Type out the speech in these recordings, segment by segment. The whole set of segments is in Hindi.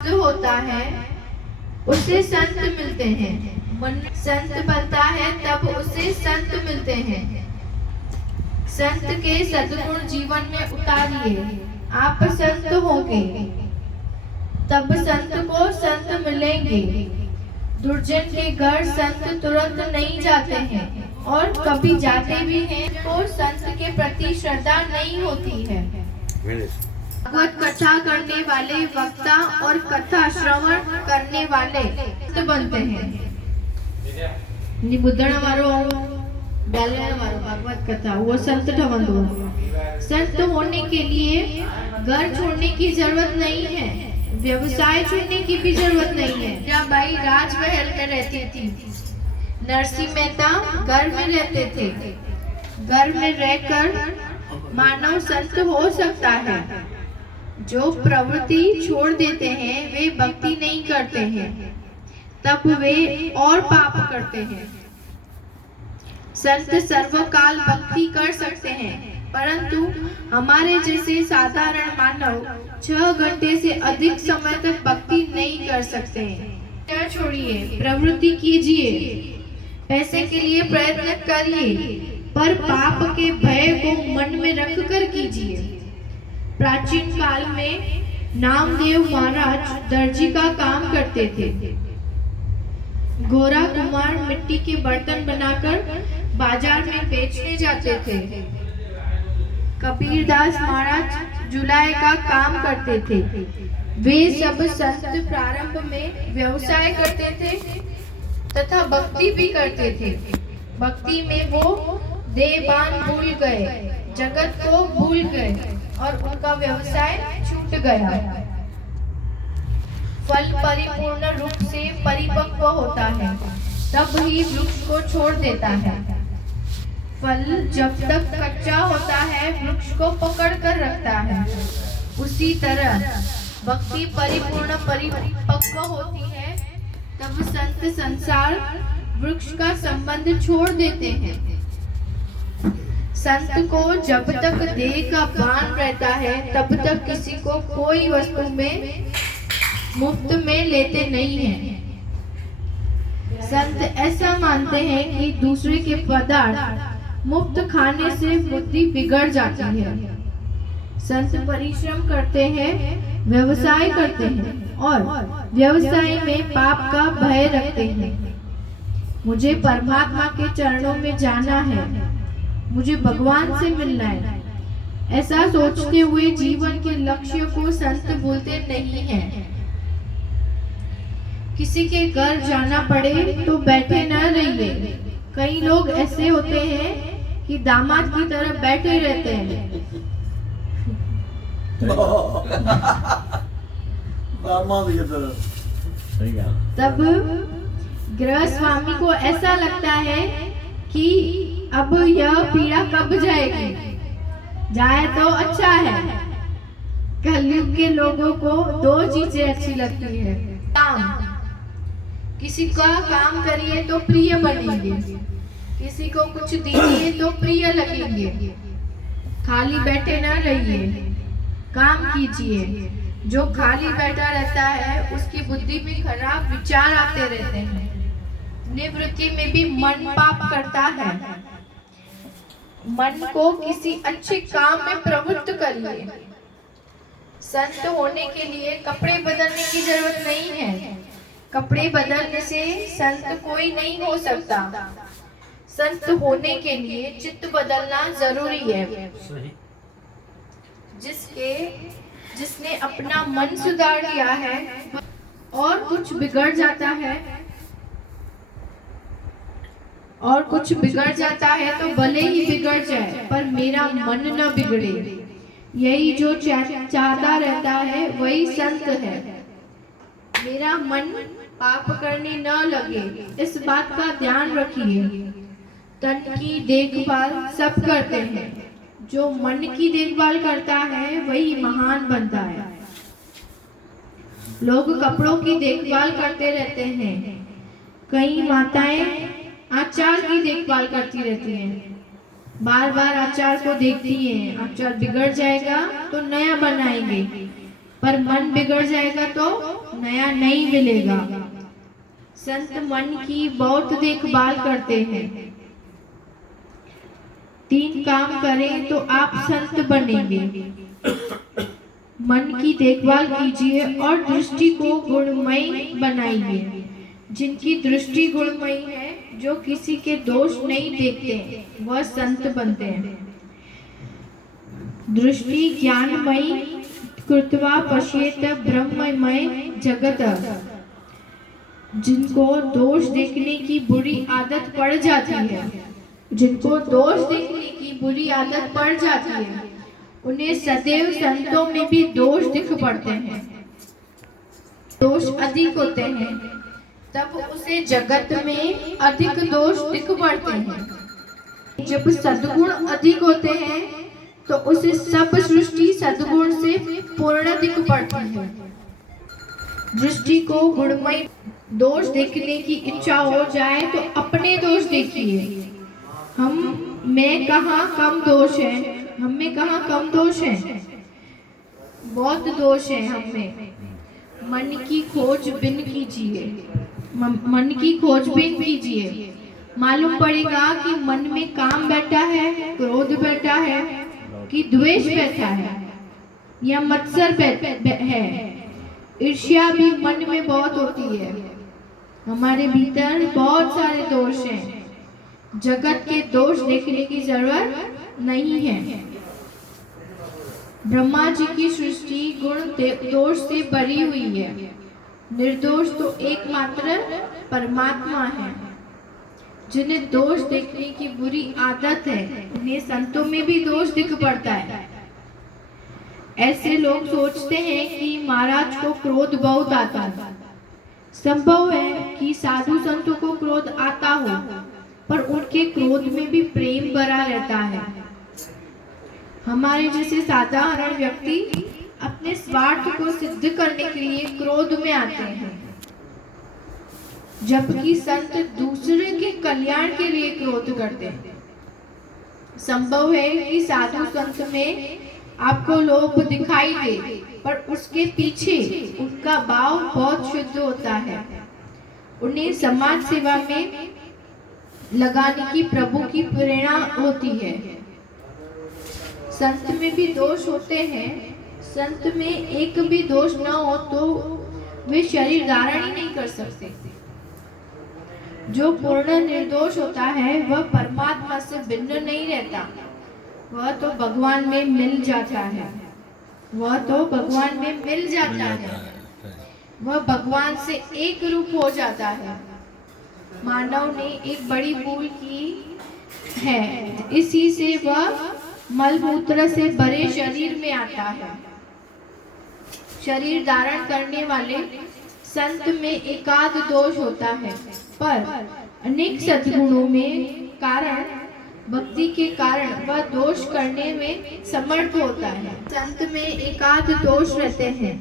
जो होता है उसे संत मिलते हैं। मन संत बनता है तब उसे संत मिलते हैं। संत के सद्गुण जीवन में उतारिए, आप संत होंगे, तब संत को संत मिलेंगे। दुर्जन के घर संत तुरंत नहीं जाते हैं और कभी जाते भी हैं तो संत के प्रति श्रद्धा नहीं होती है। भगवत कथा करने वाले वक्ता और कथा श्रवण करने वाले संत बनते हैं। बुद्धण वारो भगवत कथा वो संत ठवंदो। संत होने के लिए घर छोड़ने की जरूरत नहीं है, व्यवसाय छोड़ने की भी जरूरत नहीं है। जब बाई राजमहल में रहती थी, नरसिंह मेहता घर में रहते थे। घर में रहकर मानव संत हो सकता है। जो प्रवृत्ति छोड़ देते हैं वे भक्ति नहीं करते हैं, तब वे और पाप करते हैं। संत सर्वकाल भक्ति कर सकते हैं, परंतु हमारे जैसे साधारण मानव 6 घंटे से अधिक समय तक भक्ति नहीं कर सकते हैं। छोड़िए, प्रवृत्ति कीजिए, पैसे के लिए प्रयत्न करिए, पर पाप के भय को मन में रखकर कीजिए। प्राचीन काल में नामदेव महाराज दर्जी का काम करते थे। गोरा कुमार मिट्टी के बर्तन बनाकर बाजार में बेचने जाते थे। कबीरदास महाराज जुलाई का काम करते थे। वे सब संत प्रारंभ में व्यवसाय करते थे तथा भक्ति भी करते थे। भक्ति में वो देवान भूल गए, जगत को भूल गए और उनका व्यवसाय छूट गया। फल परिपूर्ण रूप से परिपक्व होता है, तब ही वृक्ष को छोड़ देता है। फल जब तक कच्चा होता है वृक्ष को पकड़ कर रखता है। उसी तरह भक्ति परिपूर्ण परिपक्व होती है, तब संत संसार वृक्ष का संबंध छोड़ देते हैं। संत को जब तक देह का भान रहता है तब तक किसी को कोई वस्तु में मुफ्त में लेते नहीं हैं। संत ऐसा मानते हैं कि दूसरे के पदार्थ मुफ्त खाने से बुद्धि बिगड़ जाती है। संत परिश्रम करते हैं, व्यवसाय करते हैं और व्यवसाय में पाप का भय रखते हैं। मुझे परमात्मा के चरणों में जाना है, मुझे भगवान से मिलना है, ऐसा सोचते हुए जीवन के लक्ष्य को संत बोलते नहीं हैं। किसी के घर जाना पड़े तो बैठे न रहिए। कई लोग ऐसे होते हैं कि दामाद की तरह बैठे रहते हैं। तब गृह स्वामी को ऐसा लगता है कि अब यह पीड़ा कब जाएगी, जाए तो अच्छा है। कलयुग के लोगों को 2 चीजें अच्छी लगती है। काम, किसी का काम करिए तो प्रिय बनेंगे, किसी को कुछ दीजिए तो प्रिय लगेंगे। खाली बैठे न रहिए, काम कीजिए। जो खाली बैठा रहता है उसकी बुद्धि में खराब विचार आते रहते हैं। निवृत्ति में भी मन पाप करता है। मन को किसी अच्छे काम में प्रवृत्त करिए। संत होने के लिए कपड़े बदलने की जरूरत नहीं है। कपड़े बदलने से संत कोई नहीं हो सकता। संत होने के लिए चित्त बदलना जरूरी है। जिसने अपना मन सुधार लिया है और कुछ बिगड़ जाता है तो भले ही बिगड़ जाए, पर मेरा मन न बिगड़े, यही जो चाहता रहता है वही संत है। मेरा मन पाप करने न लगे, इस बात का ध्यान रखिए। तन की देखभाल सब करते हैं, जो मन की देखभाल करता है वही महान बनता है। लोग कपड़ों की देखभाल करते रहते हैं। कई माताएं आचार की देखभाल करती रहती हैं, बार बार आचार को देखती हैं। आचार बिगड़ जाएगा तो नया बनाएंगे, पर मन बिगड़ जाएगा तो नया नहीं मिलेगा। संत मन की बहुत देखभाल करते हैं। 3 काम करें तो आप संत बनेंगे। मन की देखभाल कीजिए और दृष्टि को गुणमयी बनाइए। जिनकी दृष्टि गुणमयी है, जो किसी के दोष नहीं देखते, वह संत बनते हैं। दृष्टि ज्ञानमयी कृत्वा पश्येत ब्रह्ममय जगत। जिनको दोष देखने की बुरी आदत पड़ जाती है, जिनको दोष देखने की बुरी आदत पड़ जाती है, उन्हें सदैव संतों में भी दोष दिख पड़ते हैं। दोष अधिक होते हैं तब उसे जगत में अधिक दोष दिख पड़ते हैं। जब सद्गुण अधिक होते हैं तो उसे सब सृष्टि सद्गुण से पूर्ण दिख पड़ती है। दृष्टि को गुणमय दोष देखने की इच्छा हो जाए तो अपने दोष देखिए। मैं कहाँ कम दोष है, हम में कहाँ कम दोष है, बहुत दोष है हम में। मन की खोजबीन कीजिए, मन की खोजबीन कीजिए। मालूम पड़ेगा कि मन में काम बैठा है, क्रोध बैठा है, कि द्वेष बैठा है, या मत्सर है। ईर्ष्या भी मन में बहुत होती है। हमारे भीतर बहुत सारे दोष हैं। जगत के दोष देखने की जरूरत नहीं है। ब्रह्मा जी की सृष्टि गुण दोष से भरी हुई है। निर्दोष तो एकमात्र परमात्मा है। जिन्हें दोष देखने की बुरी आदत है, उन्हें संतों में भी दोष दिख पड़ता है। ऐसे लोग सोचते हैं कि महाराज को क्रोध बहुत आता है। संभव है कि साधु संतों को क्रोध आता हो, पर उनके क्रोध में भी प्रेम भरा रहता है। हमारे जैसे साधारण व्यक्ति अपने स्वार्थ को सिद्ध करने के लिए क्रोध में आते हैं, जबकि संत दूसरे के कल्याण के लिए क्रोध करते हैं। संभव है कि साधु संत में आपको लोभ दिखाई दे, पर उसके पीछे उनका भाव बहुत शुद्ध होता है। उन्हें समाज सेवा में लगाने की प्रभु की प्रेरणा होती है। संत में भी दोष होते हैं। संत में एक भी दोष न हो तो वे शरीर धारण ही नहीं कर सकते। जो पूर्ण निर्दोष होता है वह परमात्मा से भिन्न नहीं रहता। वह तो भगवान में मिल जाता है। वह भगवान से एक रूप हो जाता है। मानव ने एक बड़ी भूल की है, इसी से वह मलमूत्र से भरे शरीर में आता है। शरीर धारण करने वाले संत में एकाध दोष होता है, पर अनेक सद्गुणों में कारण भक्ति के कारण वह दोष करने में समर्थ होता है। संत में एकाध दोष रहते हैं।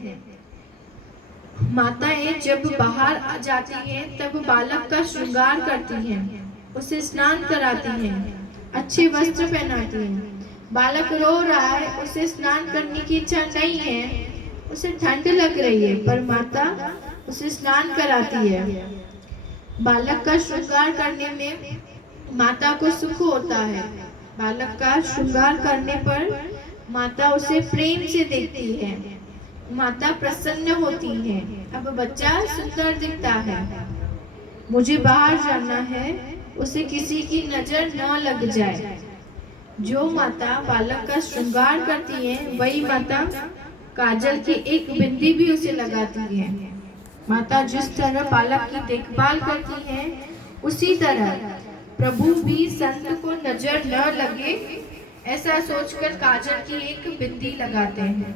माताएं जब बाहर आ जाती हैं तब बालक का श्रृंगार करती हैं, उसे स्नान कराती हैं, अच्छे वस्त्र पहनाती हैं। बालक रो रहा है, उसे स्नान करने की इच्छा नहीं है, उसे ठंड लग रही है, पर माता उसे स्नान कराती है। बालक का श्रृंगार करने में माता को सुख होता है। बालक का श्रृंगार करने पर माता उसे प्रेम से देखती है, माता प्रसन्न होती है। अब बच्चा सुंदर दिखता है, मुझे बाहर जाना है, उसे किसी की नजर न लग जाए। जो माता बालक का श्रृंगार करती है, वही माता काजल की एक बिंदी भी उसे लगाती है। माता जिस तरह बालक की देखभाल करती है, उसी तरह प्रभु भी संत को नजर न लगे ऐसा सोचकर काजल की एक बिंदी लगाते हैं।